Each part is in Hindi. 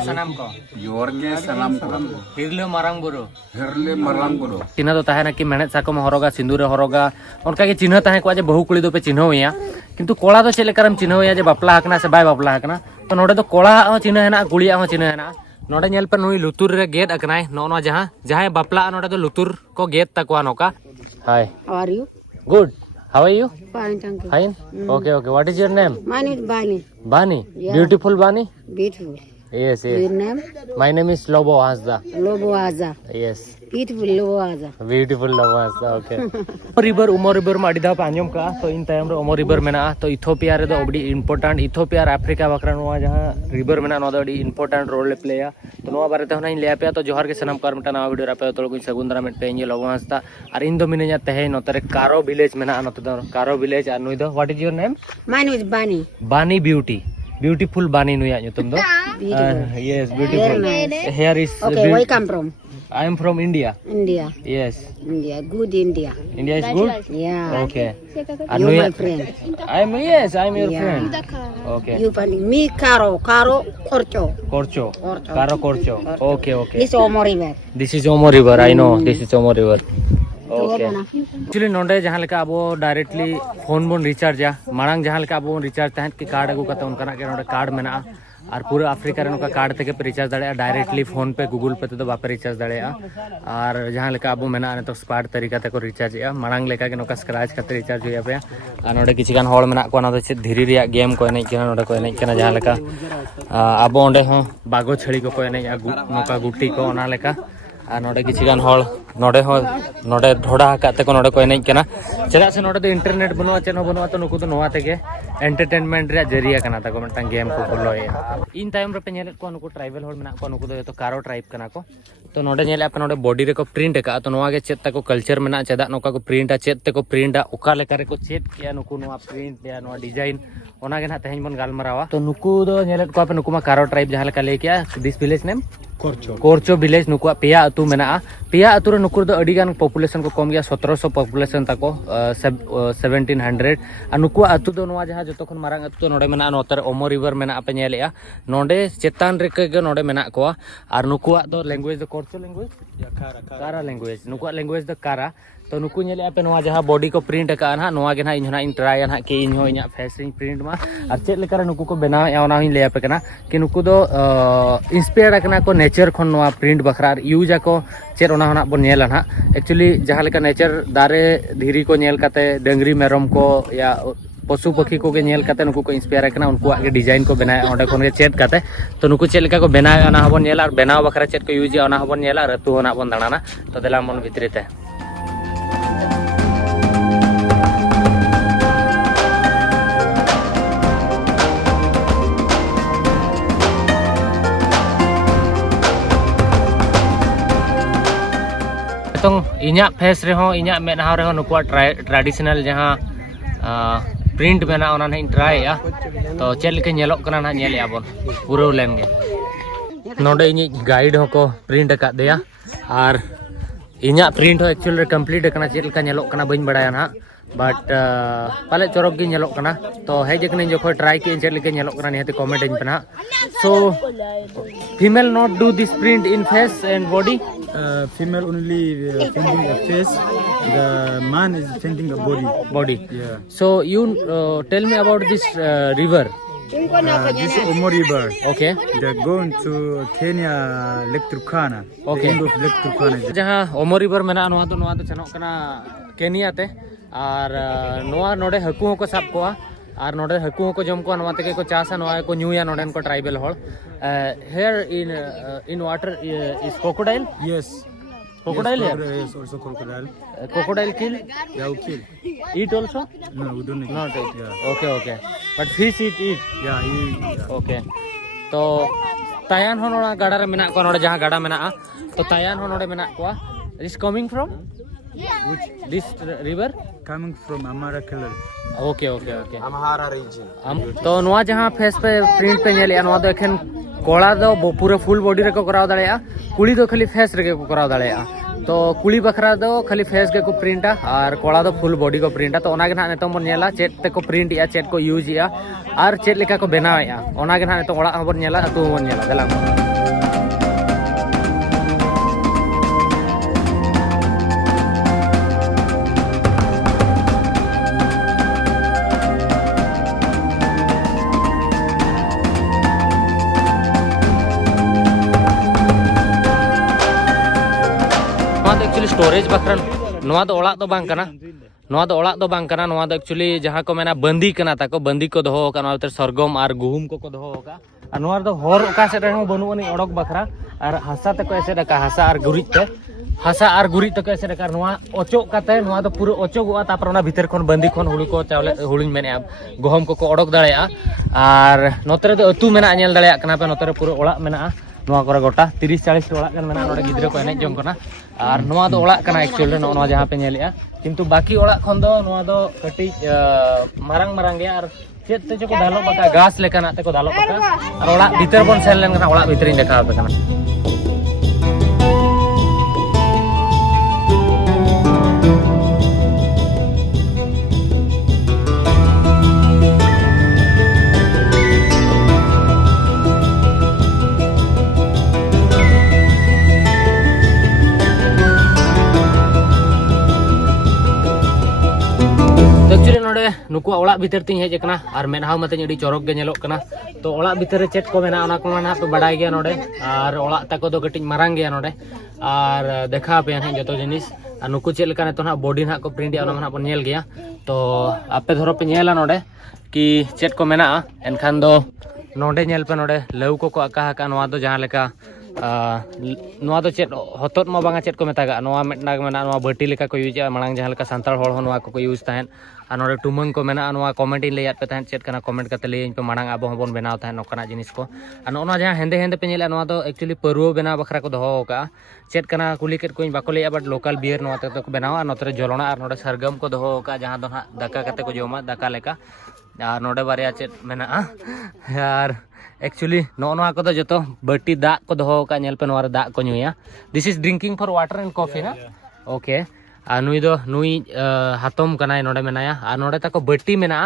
ge sanam ko. Jorge salam ko. Hirle marang buru. Herle marlang ko. चिन्ह तो ताहे ना कि मेहनत साको में हरोगा सिंदूर हरोगा उनका के चिन्ह ताहे को जे बहु कुड़ी दो पे चिन्ह होया किंतु कोड़ा तो चले करम चिन्ह होया जे बापला हकना से बाय बापला हकना तो नोडे तो कोड़ा हो चिन्ह है ना गुड़िया हो चिन्ह है ना नोडे नेल पर नुई लुतुर रे गेट अकनाय नो जहां जहां बापला नोडे तो लुतुर को गेट तकवा नोका hi How are you? Good how are you Fine, thank you. Fine okay okay what is your name My name is Bani. Bani Yeah. Beautiful Bani Beautiful. Yes Your yes name? My name is Lobo Hasda Lobo Aza. Yes Beautiful Lobo Aza. Beautiful लवास ओके रिवर उमो रिवर में अड़ी दाप आंजम का तो इन तायम रे उमो रिवर मेना तो इथोपिया रे दो अबडी इंपोर्टेंट इथोपिया अफ्रीका बकरा नोआ जहां रिवर मेना नो दो अडी इंपोर्टेंट रोल ले प्लेया तो नोआ बारे ते होना इन ले पे तो जोहार के सनम कर मटा नवा वीडियो रापे तो कोई सगुंदरा में पे इन लवास ता और इन दो मिने तहे नोतरे कारो विलेज मेना नोते दो कारो विलेज और नुई दो what is your name My name is Bani. बानी ब्यूटी ब्यूटीफुल बानी नुया तुम दो yes beautiful here is Okay, where you come from? I am from India India. Yes India. Good India. India is good Yeah. okay You're my friend. I'm yes, I'm your Yeah. friend. Okay. You find me Caro. Caro Corcho. Korcho. Korcho. Karo Korcho. Okay, okay. This Omo River. This is Omo River. I know. This is Omo River. Okay. Okay. Actually नोंडे जहाँ लेका अब डायरेक्टली फोन बोन रिचार्ज या मांग जहाँ लेका अब रिचार्ज तहत की कार्ड अगू कते उनका के नोंडे कार्ड में ना और पूरा अफ्रीका रे नोका कार्ड तक पे रिचार्ज दाड़े डायरेक्टली फोन पे गूगल पे तो बापे रिचार्ज दाड़े और जहाँ लेका अब मेना ने तो स्मार्ट तरीका ते को रिचार्ज या मांग लेका के नोका स्क्रैच करते रिचार्ज होया पे और नोंडे किछि गान होल मेना को ना तो धीरे रिया गेम को एनै केना नोंडे को एनै केना जहाँ लेका अब ओंडे हो बागो छड़ी को एनै नोका गुटी को ओना लेका और नोडे किछि गान होल नोडे हो नोडे ढोड़ा काते को नोडे को एनै केना चला से नोडे तो इंटरनेट बनुआ चेनो बनुआ तो नुकु तो नोआ तेगे एंटरटेनमेंट रे जरिया कना ताको मटन गेम को खोलोया इन टाइम रे पे नेल को नुकु ट्राइबल होल मेना को नुकु दो तो कारो ट्राइब कना को तो नोडे नेल आप नोडे बॉडी रे को प्रिंट का तो नोआ के चेत ताको कल्चर मेना चेदा नोका को प्रिंट चेत ते को प्रिंट ओका लेका रे को चेत किया नुकु नोआ प्रिंट या नोआ डिजाइन ओना के ना तेहन बन गालमरावा तो नुकु दो नेल को आप नुकु मा कारो ट्राइब जहां लेका ले किया this village name Korcho village नुकुआ पेया अतु मेना पेया अतु रे नुकुर दो अडी गान पॉपुलेशन को कम गया 1700 पॉपुलेशन ताको 1700 आ नुकुआ अतु दो नोआ जहां जतो खन मारांग अतु नोडे मेना नोतर ओमो रिवर मेना पे नेलेया नोडे चेतान रे के नोडे मेना कोआ और नुकुआ दो लैंग्वेज दो कोरचो लैंग्वेज या कारा लैंग्वेज नुकुआ लैंग्वेज दो कारा तो नुकु नेले पे नोआ जहां बॉडी को प्रिंट का ना नोआ के ना इन इन ट्राई ना के इन हो इना फेस प्रिंट मा और चेत लेकर नुकु को बनाव या ओना हिन ले पे कना कि नुकु दो इंस्पायर कना को नेचर खन नोआ प्रिंट बखरा यूज को चेत ओना होना बन नेला ना एक्चुअली जहां लेका नेचर दारे धीरी को नेल काते डंगरी मेरम को या पशु पक्षी को के नेल काते नुकु को इंस्पायर करना उनको के डिजाइन को बनाया ओंडे कोन के चेत काते तो नुकु चेत लेका को बनाया ओना हबन नेला और बनाव बखरा चेत को यूज ओना हबन नेला और तु होना बन दाना तो देला मन भितरीते तो इन्या फेस रे हो इन्या मेनहा रे हो नुकुआ ट्रेडिशनल जहां प्रिंट मेना ओना नहीं ट्राई या तो चेल के नेलो कना ना नेल याबन पूरा लेन गे नोडे इनी गाइड हो को प्रिंट का दिया और इन्या प्रिंट हो एक्चुअली कंप्लीट कना चेल का नेलो कना बइन बड़ाया ना बट पाले चोरक गे नेलो कना तो हे जकने जखो ट्राई के चेल के नेलो कना नेते कमेंट इन पना so female not do this print in face and body female only painting a face, the man is painting a body. Yeah. So you tell me about this river. This is Omo River. Okay. They're going to Kenya, Lake Turkana. Okay. The end of Lake Turkana. जहाँ ओमो रिवर मेना नोआ तो चनो कना केनिया ते और नोआ नोडे हकु को साब कोआ और नोडे हकु को जम को नोआ तके को चासा नोआ को न्यूया नोडन को ट्राइबल होल here in water is crocodile. Yes. Crocodile yes, here. Yes, also crocodile. Crocodile kill. Yeah, we kill. Eat also. No, we don't eat. Not eat. Yeah. Okay. But fish eat. Yeah, he. Yeah. Okay. तो तायान हो नोड़ा गाड़ा रे मेना को नोड़े जहाँ गाड़ा मेना तो तायान हो नोड़े मेना को is coming from Which this river. coming from Amara Killer. Okay. Amhara region. तो नोआ जहाँ फेस पे प्रिंट पे नेले नोआ दो एखन कोड़ा दो पूरे फुल बॉडी रे को कराव दाड़ेया कुली दो खाली फेस रे को कराव दाड़ेया तो कुली बखरा दो खाली फेस के को प्रिंट और कोड़ा दो फुल बॉडी को प्रिंट तो ओना के ना नेतम बन नेला चेट ते को प्रिंट या चेट को यूज या और चेट लेका को बनाव या ओना के ना नेतम ओड़ा बन नेला तो बन नेला दला स्टोरेज बखरा नोआ दो ओळाग दो बांग कना नोआ दो ओळाग दो बांग कना नोआ दो एक्चुअली जहां को मेना बंदी कना ताको बंदी को दोहो का नोआ भीतर सरगम और गुहुम को दोहो का और नोआ दो हर ओका सेड रे बनु अनि ओडक बखरा और हासा तक ऐसे डका हासा और गुरिज ते हासा और गुरिज तक ऐसे डका नोआ ओचो काते नोआ दो पूरा ओचो गुआ तापर ओना भीतर खन बंदी खन हुलु को चावले हुलुñ मेने गहम को ओडक दाड़ेया और नोतरे दो अतु मेना नेल दाड़ेया कना पे नोतरे पूरा ओळाग मेना नोआ करे गोटा 30-40 ओळाग गन मेना नोडे गिद्रा को एने जम कना और नोआ दो ओळाग कना एक्चुअली नोआ जहां पे नेलेया किंतु बाकी ओळाग खन दो नोआ दो कटी मारंग मारंग गया और चेत ते को दालो बका घास लेकाना ते को दालो बका और ओळाग भीतर बन सेल लेन कना ओळाग भीतर देखा पे कना नुकु ओळाग भीतर तीन हेज कना और मेनहा मते अडी चरक गे नेलोक कना तो ओळाग भीतर चेट को मेना ओना को ना पे बडाय गया नोडे और ओळाग ताको दो कटिज मारांग गया नोडे और देखा पे हैं जतो जिनिस और नुकु चेल कने तो ना बॉडी ना को प्रिंट ओना ना बन नेल गया तो आपे धरो पे नेला नोडे कि चेट को मेना एनखान दो नोडे नेल पे नोडे लव को आका हका नोआ दो जहां लेका नोआ दो चेट हतोत मा बांगा चेट को मेतागा नोआ मेटनाग मेना नोआ बटी लेका को यूज मांग जहां लेका सांताल होड़ हो नोआ को यूज ताहेन और नोडे टुमंग को मेना नोआ कमेंट इन लेयात पे ताहेन चेट कना कमेंट कते लेइन पे मांग आबो हबन बनाव ताहेन नोकना जिनिस को और नोना जहां हेंदे हेंदे पे नेला नोआ दो एक्चुअली परवो बनाव बखरा को दोहो का चेट कना कुली केट कोइन बाको लेया बट लोकल बियर नोआ ते को बनावा नोतरे जलना और नोडे सरगम को दोहो का जहां दो ना दाका कते को जोमा दाका लेका और नोडे बारिया चेट मेना यार एक्चुअली नोआ को जो बटी दा को दोहो का नेल पे नोआ दा को नुया this is drinking for water and coffee ना ओके नुई हातम कनाय नोडे मेनाया और नोडे ताको बटी मेना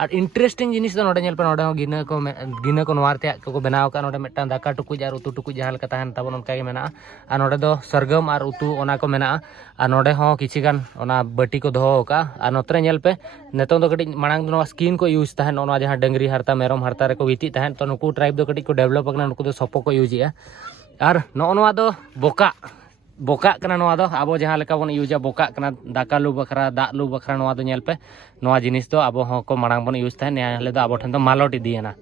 और इंटरेस्टिंग जिनिस दो नोडे नेल पे नोडे गिना को नोआरते को बनाव का नोडे मेटा दाका टुकुज और उतु टुकुज जहां लेका ताहन ताबन उनका गे मेना और नोडे दो सरगम और उतु ओना को मेना और नोडे हो किछि गान ओना बटी को दोहो का और नोतरे नेल पे नेतो दो कटी मांग दो स्किन को यूज ताहन ओना जहां डंगरी हरता मेरम हरता रे को गिति ताहन तो नुकु ट्राइब दो कटी को डेवलप करना नुकु दो सपो को यूजिया और नोआ दो बोका बोका कना नोआ दो आबो जहां लेका बन यूजा बोका कना दाका लू बखरा दा लू बखरा नोआ दो नेल पे नोआ जिनिस दो आबो हो को मांग बन यूज ताहे नेले दो आबो ठन दो मालोट इदियना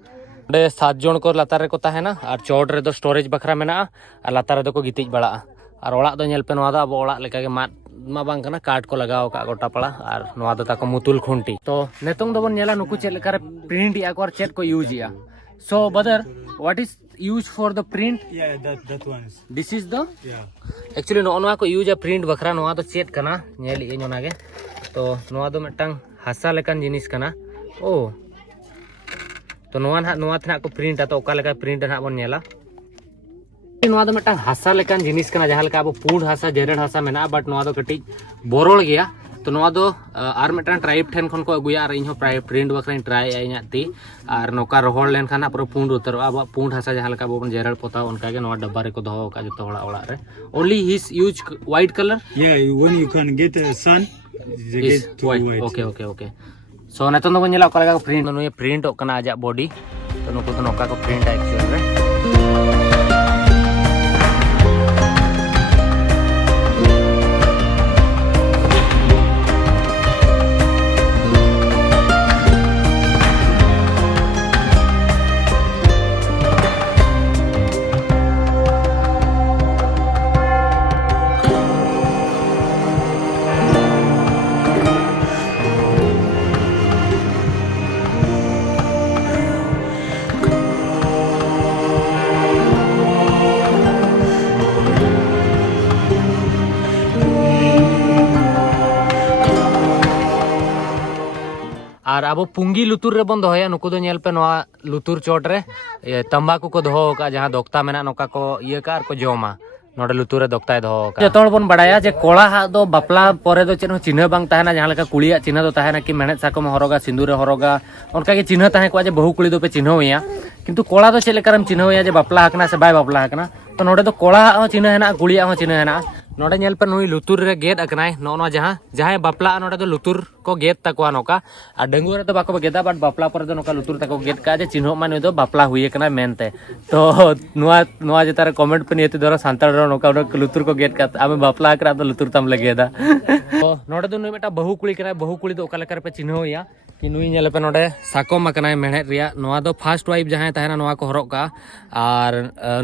डे 7 जन को लातार रे को ताहेना और चौड़ रे दो स्टोरेज बखरा मेना और लातार रे दो को गितिज बड़ा और ओळाग दो नेल पे नोआ दो आबो ओळाग लेका गे मात मा बांग कना काट को लगाव का गोटा पड़ा और नोआ दो ताको मुतुल खुंटी तो नेतोंग दो बन नेला नुकु चेल लेका रे प्रिंट या को चेट को यूज या सो बदर what is use for the print that ones this is the actually नोआ को यूज प्रिंट बखरा नोआ दो चेट कना नेल इन ओना गे तो नोआ दो मिटांग हासा लेकान जिनिस कना ओ तो नोआ थना को प्रिंट तो ओका लेका प्रिंट ना बन नेला नोआ दो मिटांग हासा लेकान जिनिस कना जहां लेका अब पूड हासा जेरेड हासा मेना बट नोआ दो कटी बोरोल गया तो नोआ दो आर मिटांग ट्राइब ठेन खन को अगुया और इनहो प्रिंट बखरा ट्राई इना ती और नोका रोहड़ लेन खाना पूरा पूंड उतरो अब पूंड हासा जहां लेका बोन जेरेड पोता उनका के नोआ डब्बा रे को दोहो का जतो ओड़ा रे only his use white colour when you can get sun they is get to white okay so नेतो दो बनेला ओका लगा प्रिंट नुए प्रिंट ओकना आजा बॉडी तो नुको तो नोका को प्रिंट एक्चुअल रे और अब पुंगी लुतुर रे बन दोया नुकु दो नेल पे नोआ लुतुर चोट रे तंबाकू को दोहो का जहां दोक्ता मेना नोका को इया का को जोमा नोडे लुतुर रे दोक्ताय दोहो का जतोड़ बन बडाया जे कोड़ा हा दो बापला परे दो चेन चिन्ह बांग ताहेना जहां लेका कुलिया चिन्ह दो ताहेना कि मेहनत साको में हरोगा सिंदूर हरोगा उनका के चिन्ह ताहे को जे बहु कुली दो पे चिन्ह होया किंतु कोड़ा दो चेले करम चिन्ह होया जे बापला हकना से बाय बापला हकना तो नोडे दो कोड़ा चिन्ह हेना कुलिया चिन्ह हेना नोडे नेल पे नुई लुतुर रे गेद अकनाय नो जहां जहां बापला नोडे दो लुतुर को गेद तकवा नोका आ डंगुआ रे तो बाको गेदा बट बापला पर दो नोका लुतुर तको गेद का जे चिन्हो माने दो बापला हुई कना मेनते तो नुआ जेतारे कमेंट पे नियति दरो सांताड़ रो नोका लुतुर को गेद का आमे बापला करा दो लुतुर तम लगेदा तो नोडे दो नुई मेटा बहु कुड़ी कना बहु कुड़ी दो ओका लेकर पे चिन्हो या कि नुई नेल पे नोडे साकोम अकनाय मेहनत रिया नुआ दो फर्स्ट वाइफ जहां तहना नुआ को हरक का और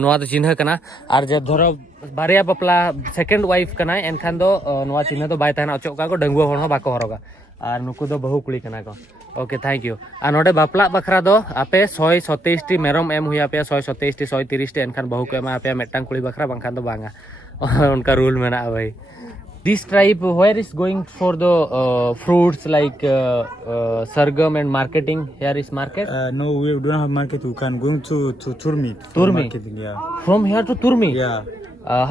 नुआ दो चिन्ह कना और जे धरो बारिया बापला सेकेंड वाइफ कना एनखान दो नुआ चिन्ह दो बाय तहना अचोक का को डंगुआ होण बाको हरगा और नुकु दो बहु कुड़ी कना को ओके थैंक यू और नोडे बापला बखरा दो आपे 127 टी मेरम एम हुई आपे 127 टी 130 टी एनखान बहु को एमा आपे मेटांग कुड़ी बखरा बंखान दो बांगा उनका रूल मेना भाई This tribe, where is going for the fruits like sorghum and marketing? Here is market. No, we don't have market. We can going to Turmi. Turmi? Marketing, yeah. From here to Turmi? Yeah.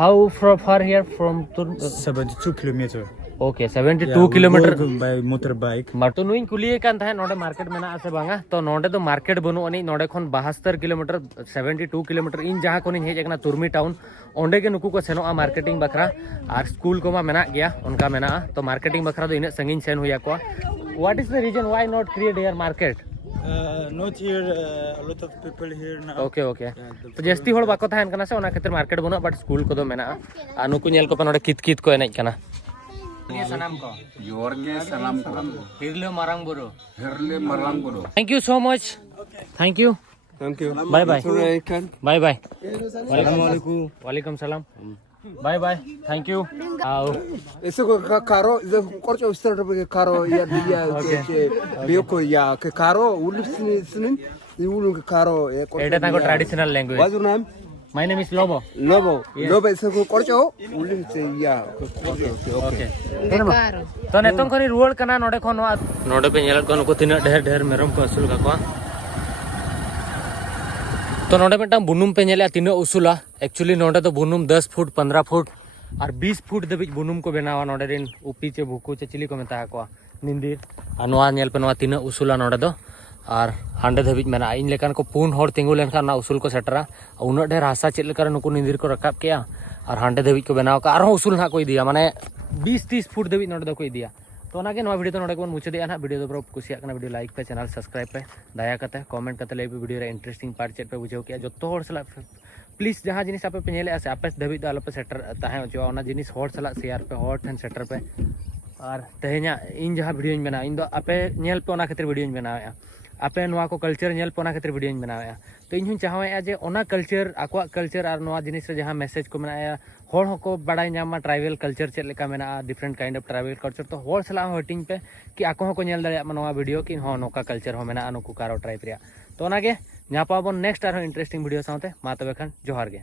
How far here from Turmi? 72 kilometer. Okay, 72 Yeah, we kilometer. go by motorbike. तो नुई कुलिए कान था नोडे मार्केट में ना आसे बांगा तो नोडे तो मार्केट बनो अनि नोडे खन 72 किलोमीटर 72 किलोमीटर इन जहां कोनी हेज एकना तुर्मी टाउन ओंडे के नुकु को सेनो आ मार्केटिंग बखरा और स्कूल को मा मेना गया उनका मेना तो मार्केटिंग बखरा तो इने संगीन सेन हुया को what is the reason why not create here market Not here. A lot of people here now. Okay okay तो जस्ती होड़ बाको थाहन कना से ओना खातिर मार्केट बनो बट स्कूल को दो मेना आ नुकु नेल को नोडे कित कित को एनै कना ये सनाम को Yorge salam koro. हिरले मारंग बुरो Herle marlang koro. Thank you so much thank you Thank you. Bye bye Ikan. Bye bye वालेकुम सलाम बाय बाय थैंक यू आओ Eso karo, korcho ustar ke karo ya dia bioko ya ke karo ulus sinin ulun ke karo ya एटा ताको traditional language What's your name? My name is Lobo Lobo. Lobo eso korcho ulus ya korcho. Okay तो नेतों कोनी रुवल कना नोडे खन नोडे पे नेल को नको तिना ढेर ढेर मेरम को असुल का तो नोडे मेटांग बुनुम पे नेले तिना उसूला एक्चुअली नोडे तो बुनुम 10 फुट 15 फुट और 20 फुट दबिज बुनुम को बनावा नोडे रिन उपी चे भुकु चे चिली को मेता को निंदिर अनवा नेल पे नवा तिना उसूला नोडे दो और हांडे धबिज मेना इन लेकान को पून होड़ तिंगु लेनखान ना उसूल को सेटरा उना ढेर हासा चेक लेकर नुकु निंदिर को रकाब किया और हांडे धबिज को बनावा का आरो उसूल ना कोई दिया माने 20-30 फुट धबिज नोडे दो कोई दिया तो ओनागे नवा वीडियो तो नोडे को मुचे दिया ना वीडियो तो कुसिया कना वीडियो लाइक पे चैनल सब्सक्राइब पे दया कते कमेंट कते ले वीडियो रे इंटरेस्टिंग पार्ट चेक पे बुझाव किया जतो होड़ सला प्लीज जहां जिनिस आपे पे नेले आसे आपे धबिज दो आलोपे सेटर ताहे जो ओना जिनिस होड़ सला शेयर पे होड़ ठन सेटर पे और तेहे냐 इन जहां वीडियो इन बना इन दो आपे नेल पे ओना खातिर वीडियो इन बनाया आपे नवा को कल्चर नेल पे ओना खातिर वीडियो इन बनाया तो इन हुन चाहवा जे ओना कल्चर आकवा कल्चर और नवा जिनिस रे जहां मैसेज को बनाया होड़ होको बड़ाई नामा ट्राइबल कल्चर चेक लेका मेना different kind of tribal culture तो होड़ सला हटिंग पे कि आको होको नेल दाड़े नवा वीडियो कि हो नोका कल्चर हो मेना नुकु कारो ट्राइब रिया तो ओनागे न्यापाबन नेक्स्ट आरो इंटरेस्टिंग वीडियो साथे मा तबे खान जोहार गे।